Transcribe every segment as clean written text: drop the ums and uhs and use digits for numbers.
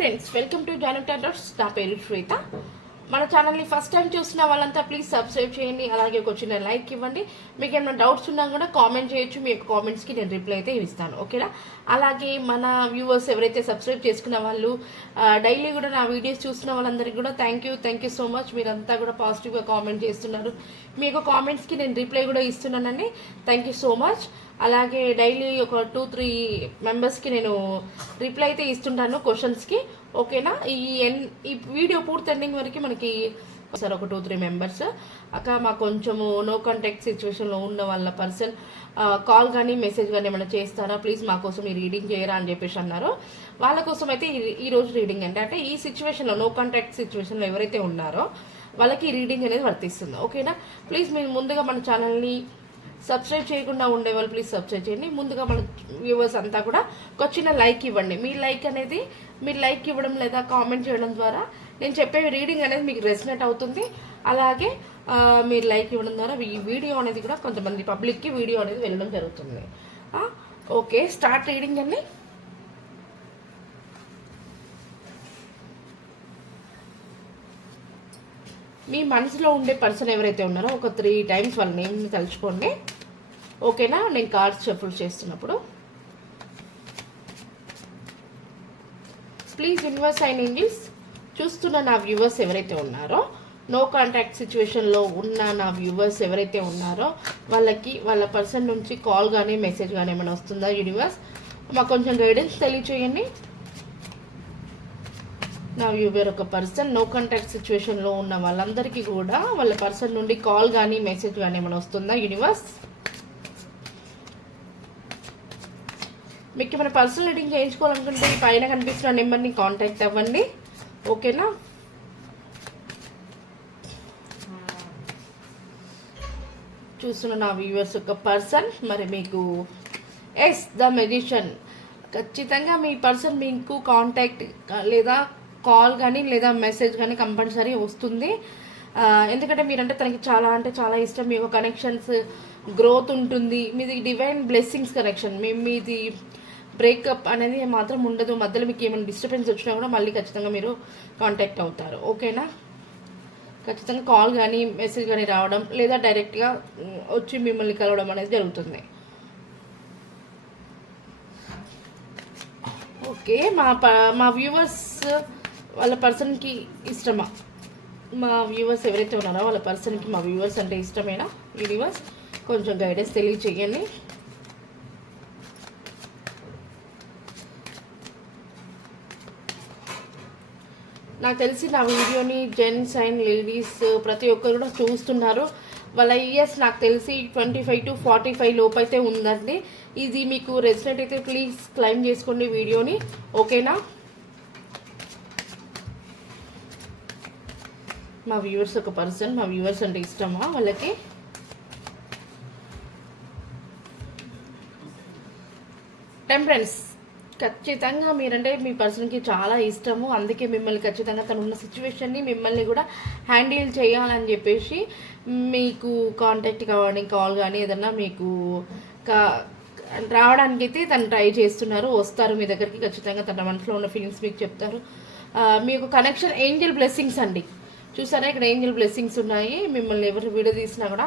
Friends, welcome to జానక్ టాటర్స్. నా పేరు శ్వేత. మన ఛానల్ని ఫస్ట్ టైం చూసిన వాళ్ళంతా ప్లీజ్ సబ్స్క్రైబ్ చేయండి. అలాగే ఒక చిన్న లైక్ ఇవ్వండి. మీకు ఏమైనా డౌట్స్ ఉన్నా కూడా కామెంట్ చేయొచ్చు. మీ యొక్క కామెంట్స్కి నేను రిప్లై అయితే ఇస్తాను, ఓకేనా? అలాగే మన వ్యూవర్స్ ఎవరైతే సబ్స్క్రైబ్ చేసుకున్న వాళ్ళు డైలీ కూడా నా వీడియోస్ చూస్తున్న వాళ్ళందరికీ కూడా థ్యాంక్ యూ సో మచ్. మీరంతా కూడా పాజిటివ్గా కామెంట్ చేస్తున్నారు. మీ యొక్క కామెంట్స్కి నేను రిప్లై కూడా ఇస్తున్నానండి. Thank you so much. అలాగే డైలీ ఒక 2-3 మెంబర్స్కి నేను రిప్లై అయితే ఇస్తుంటాను క్వశ్చన్స్కి, ఓకేనా? ఈ వీడియో పూర్తి ఎండింగ్ వరకు మనకి సార్ ఒక 2-3 మెంబర్స్ అక్క మాకు కొంచెము నో కాంటాక్ట్ సిచ్యువేషన్లో ఉన్న వాళ్ళ పర్సన్ కాల్ కానీ మెసేజ్ కానీ ఏమైనా చేస్తారా, ప్లీజ్ మా కోసం ఈ రీడింగ్ చేయరా అని చెప్పేసి అన్నారు. వాళ్ళ కోసం అయితే ఈరోజు రీడింగ్ అంటే ఈ సిచ్యువేషన్లో నో కాంటాక్ట్ సిచ్యువేషన్లో ఎవరైతే ఉన్నారో వాళ్ళకి ఈ రీడింగ్ అనేది వర్తిస్తుంది, ఓకేనా? ప్లీజ్ మీరు ముందుగా మన ఛానల్ని సబ్స్క్రైబ్ చేయకుండా ఉండేవాళ్ళు ప్లీజ్ సబ్స్క్రైబ్ చేయండి. ముందుగా మన వ్యూవర్స్ అంతా కూడా ఒక చిన్న లైక్ ఇవ్వండి. మీ లైక్ అనేది మీరు లైక్ ఇవ్వడం లేదా కామెంట్ చేయడం ద్వారా నేను చెప్పే రీడింగ్ అనేది మీకు రెసినేట్ అవుతుంది. అలాగే మీరు లైక్ ఇవ్వడం ద్వారా ఈ వీడియో అనేది కూడా కొంతమంది పబ్లిక్కి వీడియో అనేది వెళ్ళడం జరుగుతుంది. ఓకే, స్టార్ట్ రీడింగ్ అండి. మీ మనసులో ఉండే పర్సన్ ఎవరైతే ఉన్నారో ఒక 3 టైమ్స్ వాళ్ళ నేమ్ని తలుచుకోండి, ఓకేనా? నేను కార్డ్స్ షఫుల్ చేస్తున్నప్పుడు ప్లీజ్ యూనివర్స్ అండ్ ఏంజెల్స్ చూస్తున్న నా వ్యూవర్స్ ఎవరైతే ఉన్నారో నో కాంటాక్ట్ సిచ్యువేషన్లో ఉన్న నా వ్యూవర్స్ ఎవరైతే ఉన్నారో వాళ్ళకి వాళ్ళ పర్సన్ నుంచి కాల్ కానీ మెసేజ్ కానీ ఏమైనా వస్తుందా? యూనివర్స్ మాకు కొంచెం గైడెన్స్ తెలియచేయండి. నా వ్యూవర్ ఒక పర్సన్ నో కాంటాక్ట్ సిచ్యువేషన్లో ఉన్న వాళ్ళందరికీ కూడా వాళ్ళ పర్సన్ నుండి కాల్ కానీ మెసేజ్ కానీ ఏమైనా వస్తుందా? యూనివర్స్ మీకు ఏమైనా పర్సనల్ రీడింగ్ చేయించుకోవాలనుకుంటే ఈ పైన కనిపిస్తున్న నెంబర్ని కాంటాక్ట్ అవ్వండి, ఓకేనా? చూస్తున్న నా వ్యూవర్స్ ఒక పర్సన్ మరి మీకు ద మెజిషియన్ ఖచ్చితంగా మీ పర్సన్ మీకు కాంటాక్ట్ లేదా కాల్ కానీ లేదా మెసేజ్ కానీ కంపల్సరీ వస్తుంది. ఎందుకంటే మీరంటే తనకి చాలా అంటే చాలా ఇష్టం. మీ యొక్క కనెక్షన్స్ గ్రోత్ ఉంటుంది. మీది డివైన్ బ్లెస్సింగ్స్ కనెక్షన్. మీది బ్రేకప్ అనేది మాత్రం ఉండదు. మధ్యలో మీకు ఏమైనా డిస్టర్బెన్స్ వచ్చినా కూడా మళ్ళీ ఖచ్చితంగా మీరు కాంటాక్ట్ అవుతారు, ఓకేనా? ఖచ్చితంగా కాల్ కానీ మెసేజ్ కానీ రావడం లేదా డైరెక్ట్గా వచ్చి మిమ్మల్ని కలవడం అనేది జరుగుతుంది. ఓకే, మా వ్యూవర్స్ వాళ్ళ పర్సన్కి ఇష్టమా? మా వ్యూవర్స్ ఎవరైతే ఉన్నారో వాళ్ళ పర్సన్కి మా వ్యూవర్స్ అంటే ఇష్టమేనా? యూనివర్స్ కొంచెం గైడెన్స్ తెలియచేయండి. నాకు తెలిసి నా వీడియోని జెంట్స్ అండ్ లేడీస్ ప్రతి ఒక్కరు కూడా చూస్తున్నారు. వాళ్ళ ఇయర్స్ నాకు తెలిసి 25 to 45 లోపు అయితే ఉందండి. ఇది మీకు రెసిడెంట్ అయితే ప్లీజ్ క్లైమ్ చేసుకోండి వీడియోని, ఓకేనా? మా వ్యూవర్స్ ఒక పర్సన్ మా వ్యూవర్స్ అంటే ఇష్టమా వాళ్ళకి? టెంపరెన్స్ ఖచ్చితంగా మీరంటే మీ పర్సన్కి చాలా ఇష్టము. అందుకే మిమ్మల్ని ఖచ్చితంగా తను ఉన్న సిచ్యువేషన్ని మిమ్మల్ని కూడా హ్యాండిల్ చేయాలని చెప్పేసి మీకు కాంటాక్ట్ కావాలి కాల్ కానీ ఏదన్నా మీకు రావడానికి అయితే తను ట్రై చేస్తున్నారు. వస్తారు మీ దగ్గరికి ఖచ్చితంగా. తన మనసులో ఉన్న ఫీలింగ్స్ మీకు చెప్తారు. మీ యొక్క కనెక్షన్ ఏంజల్ బ్లెస్సింగ్స్ అండి. చూసారా, ఇక్కడ ఏంజల్ బ్లెస్సింగ్స్ ఉన్నాయి. మిమ్మల్ని ఎవరు వీడియో తీసినా కూడా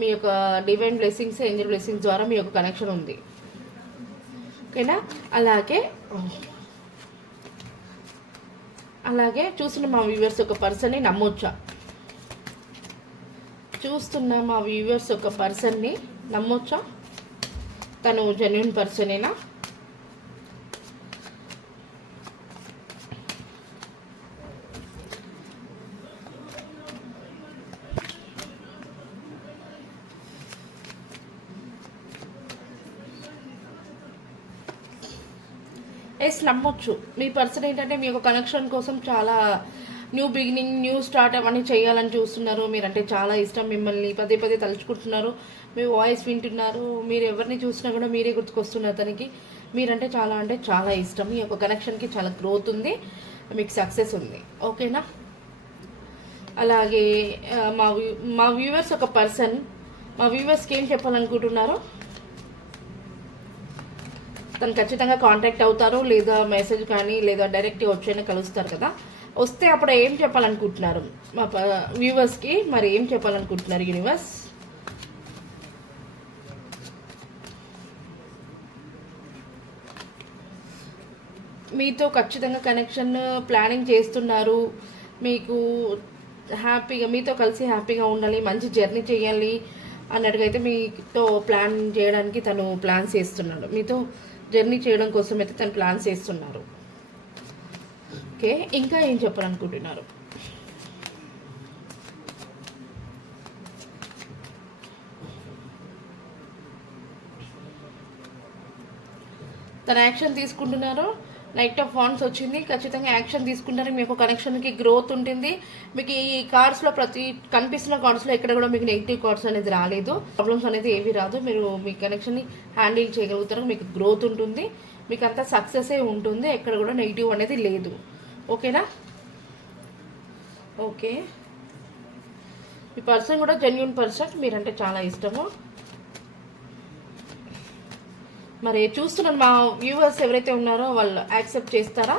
మీ యొక్క డివైన్ బ్లెస్సింగ్స్ ఏంజల్ బ్లెస్సింగ్స్ ద్వారా మీ యొక్క కనెక్షన్ ఉంది, ఓకేనా? అలాగే చూస్తున్న మా వ్యూవర్స్ ఒక పర్సన్ని నమ్మొచ్చా? చూస్తున్న మా వ్యూవర్స్ ఒక పర్సన్ని నమ్మొచ్చా? తను జెన్యూన్ పర్సనేనా? నమ్మొచ్చు. మీ పర్సన్ ఏంటంటే మీ యొక్క కనెక్షన్ కోసం చాలా న్యూ బిగినింగ్ న్యూ స్టార్ట్ అవన్నీ చేయాలని చూస్తున్నారు. మీరంటే చాలా ఇష్టం. మిమ్మల్ని పదే తలుచుకుంటున్నారు. మీ వాయిస్ వింటున్నారు. మీరు ఎవరిని చూసినా కూడా మీరే గుర్తుకొస్తున్నారు తనకి. మీరంటే చాలా ఇష్టం. మీ యొక్క కనెక్షన్కి చాలా గ్రోత్ ఉంది, మీకు సక్సెస్ ఉంది, ఓకేనా? అలాగే మా వ్యూవర్స్ ఒక పర్సన్ మా వ్యూవర్స్కి ఏం చెప్పాలనుకుంటున్నారో తను ఖచ్చితంగా కాంటాక్ట్ అవుతారు, లేదా మెసేజ్ కానీ లేదా డైరెక్ట్గా వచ్చైనా కలుస్తారు కదా. వస్తే అప్పుడు ఏం చెప్పాలనుకుంటున్నారు మా వ్యూవర్స్కి, మరి ఏం చెప్పాలనుకుంటున్నారు యూనివర్స్? మీతో ఖచ్చితంగా కనెక్షన్ ప్లానింగ్ చేస్తున్నారు, మీకు హ్యాపీగా మీతో కలిసి హ్యాపీగా ఉండాలి, మంచి జర్నీ చేయాలి అన్నట్టుగా అయితే మీతో ప్లాన్ చేయడానికి తను ప్లాన్స్ చేస్తున్నాడు. మీతో జర్నీ చేయడం కోసం అయితే తను ప్లాన్స్ చేస్తున్నారు. ఓకే, ఇంకా ఏం చెప్పాలనుకుంటున్నారు? తన యాక్షన్ తీసుకుంటున్నారు. నైట్ ఆఫ్ వాండ్స్ వచ్చింది, ఖచ్చితంగా యాక్షన్ తీసుకుంటారు. మీకు కనెక్షన్కి గ్రోత్ ఉంటుంది. మీకు ఈ కార్డ్స్లో కనిపిస్తున్న కార్డ్స్లో ఎక్కడ కూడా మీకు నెగిటివ్ కార్డ్స్ అనేది రాలేదు, ప్రాబ్లమ్స్ అనేది ఏవి రాదు. మీరు మీ కనెక్షన్ని హ్యాండిల్ చేయగలుగుతారు, మీకు గ్రోత్ ఉంటుంది, మీకు అంతా సక్సెసే ఉంటుంది, ఎక్కడ కూడా నెగిటివ్ అనేది లేదు. ఓకేనా? ఓకే, మీ పర్సన్ కూడా జెన్యూన్ పర్సన్, మీరంటే చాలా ఇష్టము. మరి చూస్తున్న మా వ్యూవర్స్ ఎవరైతే ఉన్నారో వాళ్ళు యాక్సెప్ట్ చేస్తారా?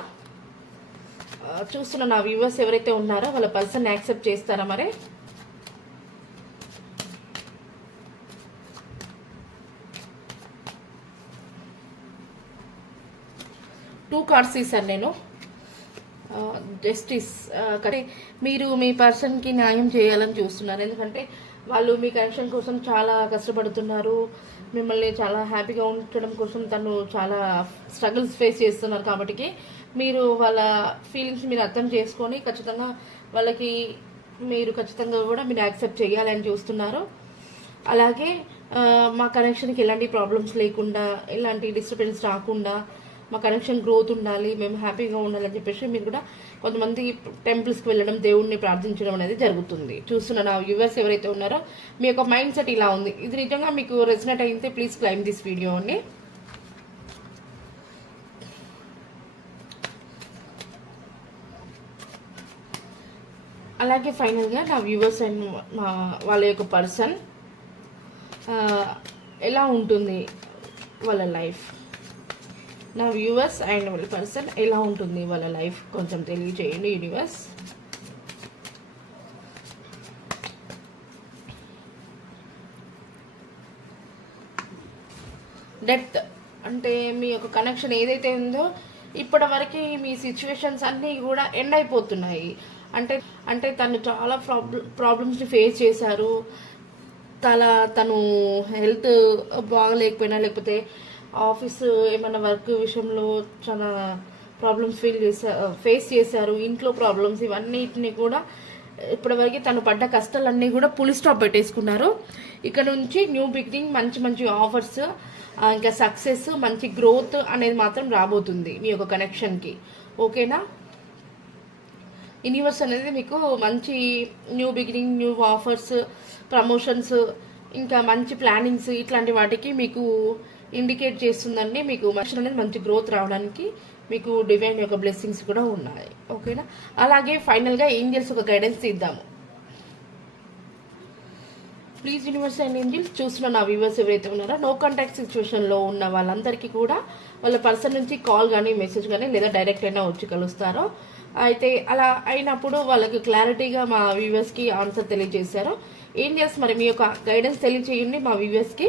చూస్తున్న నా వ్యూవర్స్ ఎవరైతే ఉన్నారో వాళ్ళ పర్సన్ యాక్సెప్ట్ చేస్తారా? మరి టూ కార్డ్స్ తీసాను నేను. జస్టిస్, కానీ మీరు మీ పర్సన్కి న్యాయం చేయాలని చూస్తున్నారు. ఎందుకంటే వాళ్ళు మీ కనెక్షన్ కోసం చాలా కష్టపడుతున్నారు, మిమ్మల్ని చాలా హ్యాపీగా ఉంచడం కోసం తను చాలా స్ట్రగుల్స్ ఫేస్ చేస్తున్నారు. కాబట్టి మీరు వాళ్ళ ఫీలింగ్స్ మీరు అర్థం చేసుకొని ఖచ్చితంగా వాళ్ళకి మీరు ఖచ్చితంగా కూడా మీరు యాక్సెప్ట్ చేయాలని చూస్తున్నారు. అలాగే మా కనెక్షన్కి ఎలాంటి ప్రాబ్లమ్స్ లేకుండా, ఎలాంటి డిస్టర్బెన్స్ రాకుండా, మా కనెక్షన్ గ్రోత్ ఉండాలి, మేము హ్యాపీగా ఉండాలని చెప్పేసి మీరు కూడా కొంతమంది టెంపుల్స్కి వెళ్ళడం, దేవుణ్ణి ప్రార్థించడం అనేది జరుగుతుంది. చూస్తున్న నా వ్యూవర్స్ ఎవరైతే ఉన్నారో మీ యొక్క మైండ్ సెట్ ఇలా ఉంది. ఇది నిజంగా మీకు రెసినేట్ అయితే ప్లీజ్ క్లైమ్ దిస్ వీడియో అండి. అలాగే ఫైనల్గా నా వ్యూవర్స్ అండ్ వాళ్ళ యొక్క పర్సన్ ఎలా ఉంటుంది వాళ్ళ లైఫ్, నా వ్యూవర్స్ అండ్ వాళ్ళ పర్సన్ ఎలా ఉంటుంది వాళ్ళ లైఫ్ కొంచెం తెలియజేయండి యూనివర్స్. డెప్త్ అంటే మీ యొక్క కనెక్షన్ ఏదైతే ఉందో ఇప్పటి వరకు మీ సిచ్యువేషన్స్ అన్నీ కూడా ఎండ్ అయిపోతున్నాయి. అంటే తను చాలా ప్రాబ్లమ్స్ని ఫేస్ చేశారు. తను హెల్త్ బాగలేకపోయినా, లేకపోతే ఆఫీస్ ఏమైనా వర్క్ విషయంలో చాలా ప్రాబ్లమ్స్ ఫేస్ చేశారు, ఇంట్లో ప్రాబ్లమ్స్, ఇవన్నిటిని కూడా ఇప్పటివరకు తను పడ్డ కష్టాలన్నీ కూడా పులి స్టాప్ పెట్టేసుకున్నారు. ఇక్కడ నుంచి న్యూ బిగినింగ్, మంచి మంచి ఆఫర్స్, ఇంకా సక్సెస్, మంచి గ్రోత్ అనేది మాత్రం రాబోతుంది మీ యొక్క కనెక్షన్కి. ఓకేనా? యూనివర్స్ అనేది మీకు మంచి new beginning, new offers, promotions, ఇంకా మంచి ప్లానింగ్స్, ఇట్లాంటి వాటికి మీకు ఇండికేట్ చేస్తుందండి. మీకు మనుషులు అనేది మంచి గ్రోత్ రావడానికి మీకు డివైన్ యొక్క బ్లెస్సింగ్స్ కూడా ఉన్నాయి. ఓకేనా? అలాగే ఫైనల్గా ఏంజల్స్ ఒక గైడెన్స్ ఇద్దాము. ప్లీజ్ యూనివర్స్ అండ్ ఏంజల్స్, చూస్తున్న నా వ్యూవర్స్ ఎవరైతే ఉన్నారో నో కాంటాక్ట్ సిచ్యువేషన్లో ఉన్న వాళ్ళందరికీ కూడా వాళ్ళ పర్సన్ నుంచి కాల్ కానీ, మెసేజ్ కానీ, లేదా డైరెక్ట్ అయినా వచ్చి కలుస్తారో, అయితే అలా అయినప్పుడు వాళ్ళకి క్లారిటీగా మా వ్యూవర్స్కి ఆన్సర్ తెలియజేశారు. ఏంజల్స్ మరి మీ యొక్క గైడెన్స్ తెలియజేయండి మా వ్యూవర్స్కి,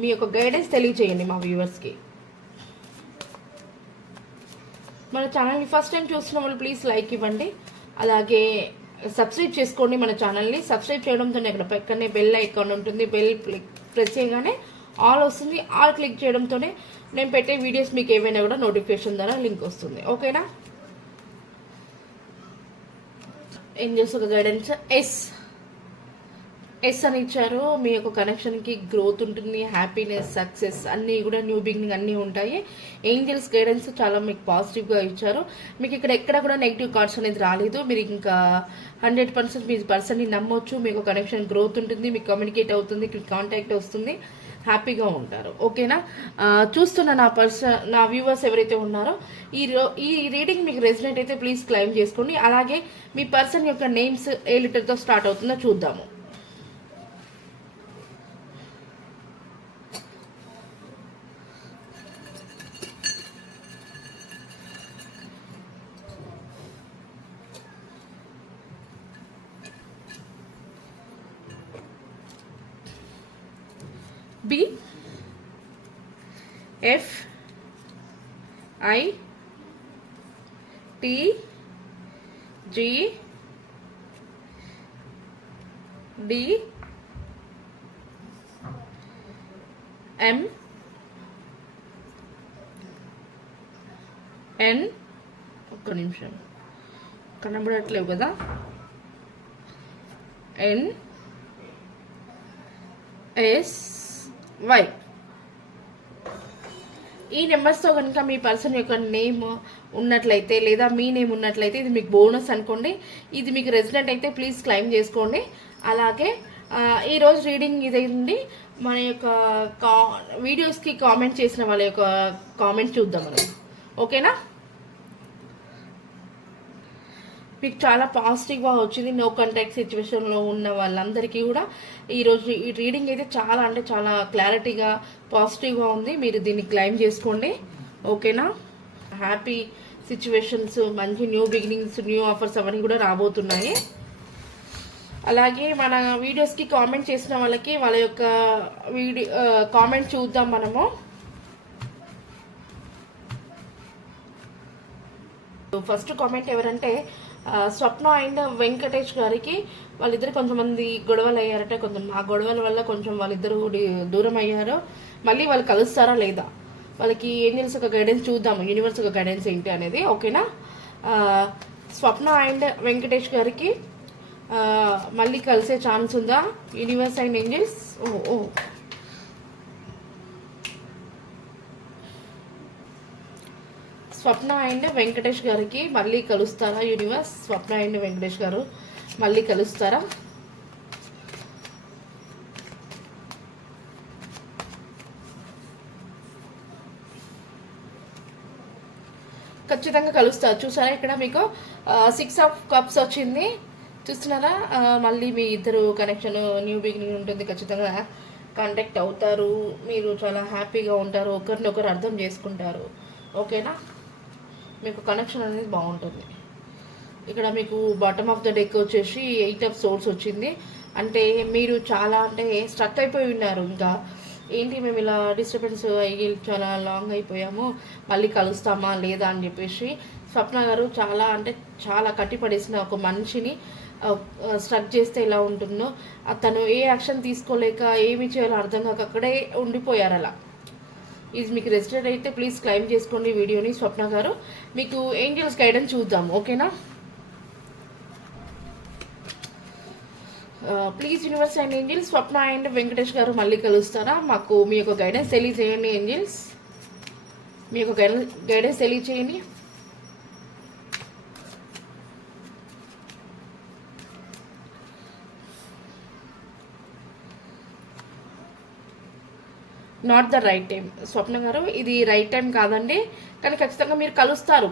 మీ యొక్క గైడెన్స్ తెలియజేయండి మా వ్యూవర్స్కి. మన ఛానల్ని ఫస్ట్ టైం చూస్తున్న వాళ్ళు ప్లీజ్ లైక్ ఇవ్వండి, అలాగే సబ్స్క్రైబ్ చేసుకోండి మన ఛానల్ని. సబ్స్క్రైబ్ చేయడంతో ఇక్కడ పక్కనే బెల్ ఐకాన్ ఉంటుంది, బెల్ ప్రెస్ చేయగానే ఆల్ వస్తుంది. ఆల్ క్లిక్ చేయడంతోనే నేను పెట్టే వీడియోస్ మీకు ఏమైనా కూడా నోటిఫికేషన్ ద్వారా లింక్ వస్తుంది. ఓకేనా? ఏం చేసి ఒక గైడెన్స్ ఎస్ అని ఇచ్చారు. మీ యొక్క కనెక్షన్కి గ్రోత్ ఉంటుంది, హ్యాపీనెస్, సక్సెస్ అన్నీ కూడా న్యూ బిగినింగ్ అన్నీ ఉంటాయి. ఏంజల్స్ గైడెన్స్ చాలా మీకు పాజిటివ్గా ఇచ్చారు. మీకు ఇక్కడ ఎక్కడ కూడా నెగిటివ్ కార్డ్స్ అనేది రాలేదు. మీరు ఇంకా 100% మీ పర్సన్ని నమ్మొచ్చు. మీకు కనెక్షన్ గ్రోత్ ఉంటుంది, మీకు కమ్యూనికేట్ అవుతుంది, మీకు కాంటాక్ట్ వస్తుంది, హ్యాపీగా ఉంటారు. ఓకేనా? చూస్తున్న నా వ్యూవర్స్ ఎవరైతే ఉన్నారో ఈ రీడింగ్ మీకు రెసినేట్ అయితే ప్లీజ్ క్లైమ్ చేసుకోండి. అలాగే మీ పర్సన్ యొక్క నేమ్స్ ఏ లెటర్తో స్టార్ట్ అవుతుందో చూద్దాము. B F I T G D M N ఒక్క నిమిషం కనబడట్లేవు కదా N S Y. ఈ నెంబర్స్తో కనుక మీ పర్సన్ యొక్క నేమ్ ఉన్నట్లయితే లేదా మీ నేమ్ ఉన్నట్లయితే ఇది మీకు బోనస్ అనుకోండి. ఇది మీకు రెసిడెంట్ అయితే ప్లీజ్ క్లెయిమ్ చేసుకోండి. అలాగే ఈరోజు రీడింగ్ ఇదైంది. మన యొక్క వీడియోస్కి కామెంట్ చేసిన వాళ్ళ యొక్క కామెంట్ చూద్దాం మనం. ఓకేనా? మీకు చాలా పాజిటివ్గా వచ్చింది. నో కాంటాక్ట్ సిచ్యువేషన్లో ఉన్న వాళ్ళందరికీ కూడా ఈరోజు ఈ రీడింగ్ అయితే చాలా అంటే చాలా క్లారిటీగా పాజిటివ్గా ఉంది. మీరు దీన్ని క్లెయిమ్ చేసుకోండి. ఓకేనా? హ్యాపీ సిచ్యువేషన్స్, మంచి న్యూ బిగినింగ్స్, న్యూ ఆఫర్స్ అవన్నీ కూడా రాబోతున్నాయి. అలాగే మన వీడియోస్కి కామెంట్ చేసిన వాళ్ళకి వాళ్ళ యొక్క కామెంట్ చూద్దాం మనము. ఫస్ట్ కామెంట్ ఎవరంటే స్వప్న అండ్ వెంకటేష్ గారికి. వాళ్ళిద్దరు కొంతమంది గొడవలు అయ్యారట. కొంచెం ఆ గొడవల వల్ల కొంచెం వాళ్ళిద్దరు దూరం అయ్యారు. మళ్ళీ వాళ్ళు కలుస్తారా లేదా, వాళ్ళకి ఏంజెల్స్ ఒక గైడెన్స్ చూద్దాము, యూనివర్స్ ఒక గైడెన్స్ ఏంటి అనేది. ఓకేనా? స్వప్న అండ్ వెంకటేష్ గారికి మళ్ళీ కలిసే ఛాన్స్ ఉందా universe and angels? Swapna and Venkatesh గారికి మళ్ళీ కలుస్తారా యూనివర్స్? స్వప్న అండ్ వెంకటేష్ గారు మళ్ళీ కలుస్తారా? ఖచ్చితంగా కలుస్తారు. చూసారా ఇక్కడ మీకు 6 ఆఫ్ కప్స్ వచ్చింది. చూస్తున్నారా? మళ్ళీ మీ ఇద్దరు కనెక్షన్ న్యూ బిగినింగ్ ఉంటుంది. ఖచ్చితంగా కాంటాక్ట్ అవుతారు. మీరు చాలా హ్యాపీగా ఉంటారు. ఒకరినొకరు అర్థం చేసుకుంటారు. ఓకేనా? మీకు కనెక్షన్ అనేది బాగుంటుంది. ఇక్కడ మీకు బాటమ్ ఆఫ్ ద డెక్ వచ్చేసి 8 ఆఫ్ సోర్స్ వచ్చింది. అంటే మీరు చాలా అంటే స్ట్రక్ అయిపోయి ఉన్నారు. ఇంకా ఏంటి మేము ఇలా డిస్టర్బెన్స్ అయ్యి చాలా లాంగ్ అయిపోయాము, మళ్ళీ కలుస్తామా లేదా అని చెప్పేసి స్వప్న గారు చాలా అంటే చాలా కట్టిపడేసిన ఒక మనిషిని స్ట్రక్ చేస్తే ఎలా ఉంటుందో, తను ఏ యాక్షన్ తీసుకోలేక ఏమి చేయాలో అర్థం కాక అక్కడే ఉండిపోయారు. అలా ఇది మీకు రెజిస్టర్ అయితే ప్లీజ్ క్లెయిమ్ చేసుకోండి వీడియోని. స్వప్న గారు మీకు ఏంజెల్స్ గైడెన్స్ చూద్దాం. ఓకేనా? Please universe and angels, Swapna and Venkatesh garu మళ్ళీ కలుస్తారా? మాకు మీ యొక్క గైడెన్స్ తెలియజేయండి ఏంజెల్స్. మీ యొక్క గైడెన్స్ తెలియజేయండి. Not the right time. Swapna గారు ఇది రైట్ టైం కాదండి, కానీ ఖచ్చితంగా మీరు కలుస్తారు.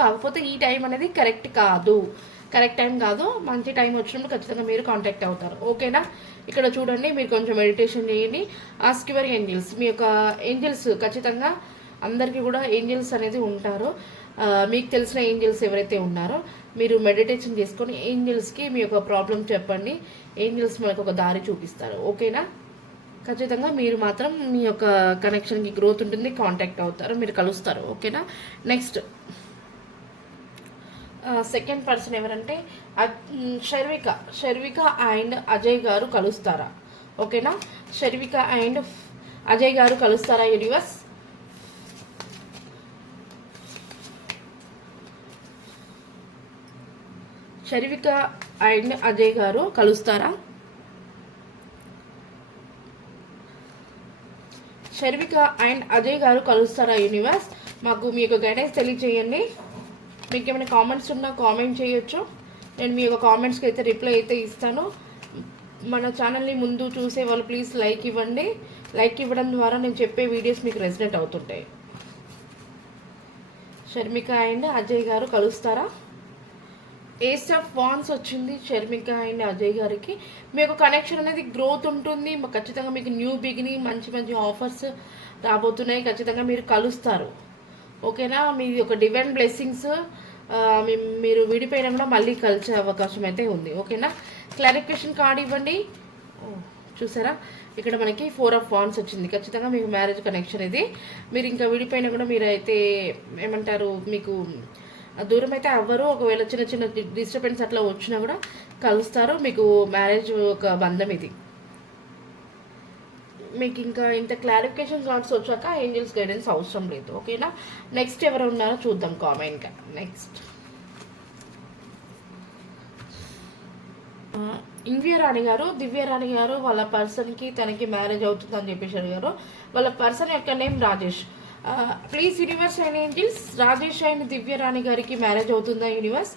కాకపోతే ఈ టైం అనేది కరెక్ట్ టైం కాదు. మంచి టైం వచ్చినప్పుడు ఖచ్చితంగా మీరు కాంటాక్ట్ అవుతారు. ఓకేనా? ఇక్కడ చూడండి, మీరు కొంచెం మెడిటేషన్ చేయండి. Ask your Angeles. మీ యొక్క ఏంజెల్స్ ఖచ్చితంగా అందరికీ కూడా ఏంజెల్స్ అనేది ఉంటారు. మీకు తెలిసిన ఏంజెల్స్ ఎవరైతే ఉన్నారో మీరు మెడిటేషన్ చేసుకొని ఏంజెల్స్కి మీ యొక్క ప్రాబ్లం చెప్పండి. ఏంజెల్స్ మనకు ఒక దారి చూపిస్తారు. ఓకేనా? ఖచ్చితంగా మీరు మాత్రం మీ యొక్క కనెక్షన్కి గ్రోత్ ఉంటుంది, కాంటాక్ట్ అవుతారు, మీరు కలుస్తారు. ఓకేనా? నెక్స్ట్ సెకండ్ పర్సన్ ఎవరంటే శర్విక అండ్ అజయ్ గారు కలుస్తారా? ఓకేనా? శర్విక అండ్ అజయ్ గారు కలుస్తారా యూనివర్స్? శర్విక అండ్ అజయ్ గారు కలుస్తారా? శర్విక అండ్ అజయ్ గారు కలుస్తారా యూనివర్స్? మాకు మీ యొక్క గైడెన్స్ తెలియజేయండి. మీకు ఏమైనా కామెంట్స్ ఉన్నా కామెంట్ చేయొచ్చు. నేను మీ యొక్క కామెంట్స్కి అయితే రిప్లై అయితే ఇస్తాను. మన ఛానల్ని ముందు చూసే వాళ్ళు ప్లీజ్ లైక్ ఇవ్వండి. లైక్ ఇవ్వడం ద్వారా నేను చెప్పే వీడియోస్ మీకు రెసిడెంట్ అవుతుంటాయి. శర్మిక అండ్ అజయ్ గారు కలుస్తారా? ఏస్ ఆఫ్ వాన్స్ వచ్చింది శర్మిక అండ్ అజయ్ గారికి. మీ యొక్క కనెక్షన్ అనేది గ్రోత్ ఉంటుంది. ఖచ్చితంగా మీకు న్యూ బిగినింగ్, మంచి మంచి ఆఫర్స్ రాబోతున్నాయి. ఖచ్చితంగా మీరు కలుస్తారు. ఓకేనా? మీ యొక్క డివైన్ బ్లెస్సింగ్స్ మీరు విడిపోయినా కూడా మళ్ళీ కలిసే అవకాశం అయితే ఉంది. ఓకేనా? క్లారిఫికేషన్ కార్డ్ ఇవ్వండి. చూసారా, ఇక్కడ మనకి 4 ఆఫ్ వాండ్స్ వచ్చింది. ఖచ్చితంగా మీకు మ్యారేజ్ కనెక్షన్ ఇది. మీరు ఇంకా విడిపోయినా కూడా మీరైతే ఏమంటారు, మీకు దూరం అయితే అవ్వరు. ఒకవేళ చిన్న చిన్న డిస్టర్బెన్స్ అట్లా వచ్చినా కూడా కలుస్తారు. మీకు మ్యారేజ్ ఒక బంధం ఇది. మీకు ఇంకా ఇంత క్లారిఫికేషన్ కార్డ్స్ వచ్చాక ఏంజల్స్ గైడెన్స్ అవసరం లేదు. ఓకేనా, నెక్స్ట్ ఎవరు ఉన్నారో చూద్దాం కామెంట్గా. నెక్స్ట్ ఇంవ్యరాణి గారు, దివ్యరాణి గారు వాళ్ళ పర్సన్కి తనకి మ్యారేజ్ అవుతుందని చెప్పేసి అడిగారు. వాళ్ళ పర్సన్ యొక్క name Rajesh. Please universe and angels, Rajesh and Divyarani గారికి మ్యారేజ్ అవుతుందా యూనివర్స్?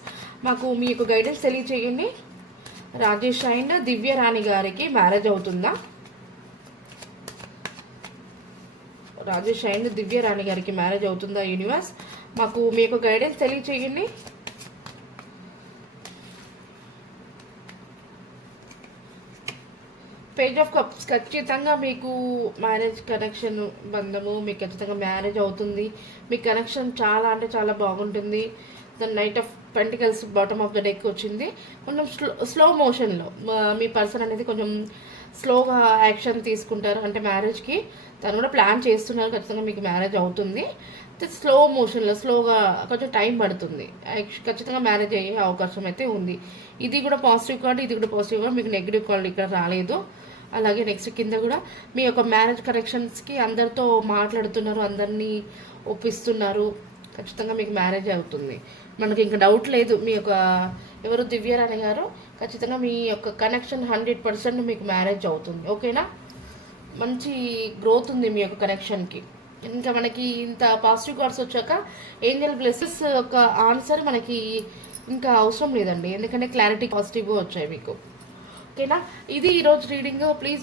మాకు మీ యొక్క గైడెన్స్ తెలియచేయండి. రాజేష్ అండ్ దివ్యరాణి గారికి మ్యారేజ్ అవుతుందా? రాజేష్ అండ్ దివ్యరాణి గారికి మ్యారేజ్ అవుతుందా యూనివర్స్? మాకు మీ యొక్క గైడెన్స్ తెలియచేయండి. పేజ్ ఆఫ్ కప్స్, ఖచ్చితంగా మీకు మ్యారేజ్ కనెక్షన్ బంధము, మీకు ఖచ్చితంగా మ్యారేజ్ అవుతుంది. మీ కనెక్షన్ చాలా అంటే చాలా బాగుంటుంది. The knight of pentacles bottom of the deck వచ్చింది. కొంచెం స్లో మోషన్లో మీ పర్సన్ అనేది కొంచెం స్లోగా యాక్షన్ తీసుకుంటారు. అంటే మ్యారేజ్కి తను కూడా ప్లాన్ చేస్తున్నారు. ఖచ్చితంగా మీకు మ్యారేజ్ అవుతుంది. స్లో మోషన్లో స్లోగా కొంచెం టైం పడుతుంది. ఖచ్చితంగా మ్యారేజ్ అయ్యే అవకాశం అయితే ఉంది. ఇది కూడా పాజిటివ్ కార్డు, ఇది కూడా పాజిటివ్ కార్డు. మీకు నెగిటివ్ కార్డు ఇక్కడ రాలేదు. అలాగే నెక్స్ట్ కింద కూడా మీ యొక్క మ్యారేజ్ కనెక్షన్స్కి అందరితో మాట్లాడుతున్నారు, అందరినీ ఒప్పిస్తున్నారు. ఖచ్చితంగా మీకు మ్యారేజ్ అవుతుంది. మనకి ఇంకా డౌట్ లేదు. మీ యొక్క ఎవరు దివ్యరాణి గారు, ఖచ్చితంగా మీ యొక్క కనెక్షన్ 100% మీకు మ్యారేజ్ అవుతుంది. ఓకేనా, మంచి గ్రోత్ ఉంది మీ యొక్క కనెక్షన్కి. ఇంకా మనకి ఇంత పాజిటివ్ కార్డ్స్ వచ్చాక ఏంజల్ బ్లెస్సెస్ ఒక ఆన్సర్ మనకి ఇంకా అవసరం లేదండి. ఎందుకంటే క్లారిటీ పాజిటివ్గా వచ్చాయి మీకు. ఓకేనా, ఇది ఈరోజు రీడింగ్. ప్లీజ్